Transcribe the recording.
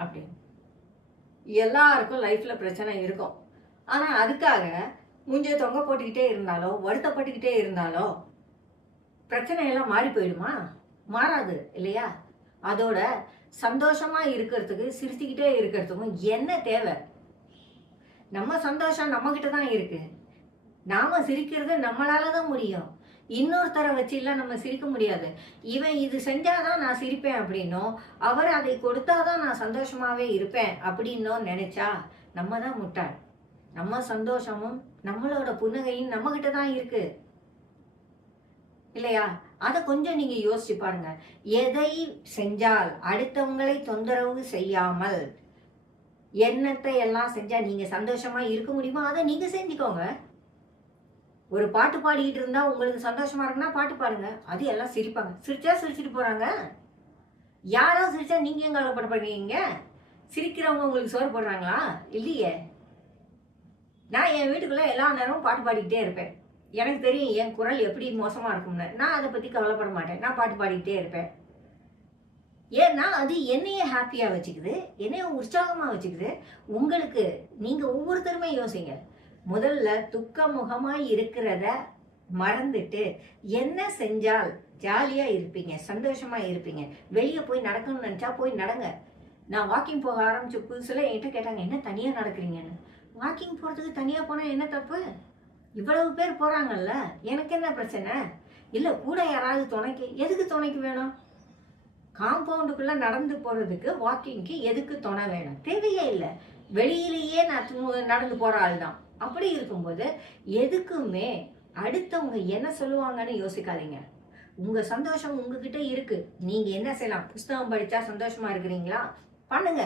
அப்படின்னு. எல்லாருக்கும் லைஃப்ல பிரச்சனை இருக்கும். ஆனா அதுக்காக மூஞ்சிய தொங்க போட்டுக்கிட்டே இருந்தாலோ வருத்தப்பட்டுக்கிட்டே இருந்தாலோ பிரச்சனை எல்லாம் மாறி போயிடுமா? மாறாது இல்லையா? அதோட சந்தோஷமா இருக்கிறதுக்கு சிரிச்சுக்கிட்டே இருக்கிறதுக்கும் என்ன தேவை? நம்ம சந்தோஷம் நம்ம கிட்ட தான் இருக்கு. நாம சிரிக்கிறது நம்மளால தான் முடியும். இன்னொருத்தரை வச்சுலாம் நம்ம சிரிக்க முடியாது. இவன் இது செஞ்சாதான் நான் சிரிப்பேன் அப்படின்னும், அவர் அதை கொடுத்தாதான் நான் சந்தோஷமாவே இருப்பேன் அப்படின்னும் நினைச்சா நம்ம தான் முட்டாள். நம்ம சந்தோஷமும் நம்மளோட புன்னகையும் நம்ம கிட்ட தான் இருக்கு இல்லையா? அதை கொஞ்சம் நீங்க யோசிச்சு பாருங்க. எதை செஞ்சால் அடுத்தவங்களை தொந்தரவு செய்யாமல் என்னத்தை எல்லாம் செஞ்சா நீங்க சந்தோஷமா இருக்க முடியுமோ அதை நீங்க செஞ்சுக்கோங்க. ஒரு பாட்டு பாடிக்கிட்டு இருந்தா உங்களுக்கு சந்தோஷமா இருக்குன்னா பாட்டு பாடுங்க. அது எல்லாம் சிரிப்பாங்க. சிரிச்சா சிரிச்சுட்டு போறாங்க. யாரோ சிரிச்சா நீங்க ஏன் கவலைப்படுறீங்க? சிரிக்கிறவங்க உங்களுக்கு சோறு போடுறாங்களா? இல்லையே. நான் என் வீட்டுக்குள்ள எல்லா நேரமும் பாட்டு பாடிக்கிட்டே இருப்பேன். எனக்கு தெரியும் என் குரல் எப்படி மோசமா இருக்கும்னு. நான் அதை பத்தி கவலைப்பட மாட்டேன். நான் பாட்டு பாடிக்கிட்டே இருப்பேன். ஏன்னா அது என்னையே ஹாப்பியா வச்சுக்குது, என்னைய உற்சாகமா வச்சுக்குது. உங்களுக்கு நீங்க ஒவ்வொருத்தருமே யோசிங்க. முதல்ல துக்க முகமாய் இருக்கிறத மறந்துட்டு என்ன செஞ்சால் ஜாலியா இருப்பீங்க, சந்தோஷமா இருப்பீங்க. வெளியே போய் நடக்கணும்னு நினைச்சா போய் நடங்க. நான் வாக்கிங் போக ஆரம்பிச்ச புதுசுல என்கிட்ட கேட்டாங்க, என்ன தனியா நடக்கிறீங்கன்னு. வாக்கிங் போறதுக்கு தனியா போனா என்ன தப்பு? இவ்வளவு பேர் போறாங்கல்ல, எனக்கு என்ன பிரச்சனை? இல்ல கூட யாராவது துணைக்கு. எதுக்கு துணைக்கு வேணும்? காம்பவுண்டுக்குள்ள நடந்து போறதுக்கு வாக்கிங்க்கு எதுக்கு துணை வேணும்? தேவையே இல்லை. வெளியிலேயே நான் நடந்து போற ஆள் தான். அப்படி இருக்கும்போது எதுக்குமே அடுத்தவங்க என்ன சொல்லுவாங்கன்னு யோசிக்காதீங்க. உங்க சந்தோஷம் உங்ககிட்ட இருக்கு. நீங்க என்ன செய்யலாம்? புஸ்தகம் படிச்சா சந்தோஷமா இருக்கிறீங்களா? பண்ணுங்க.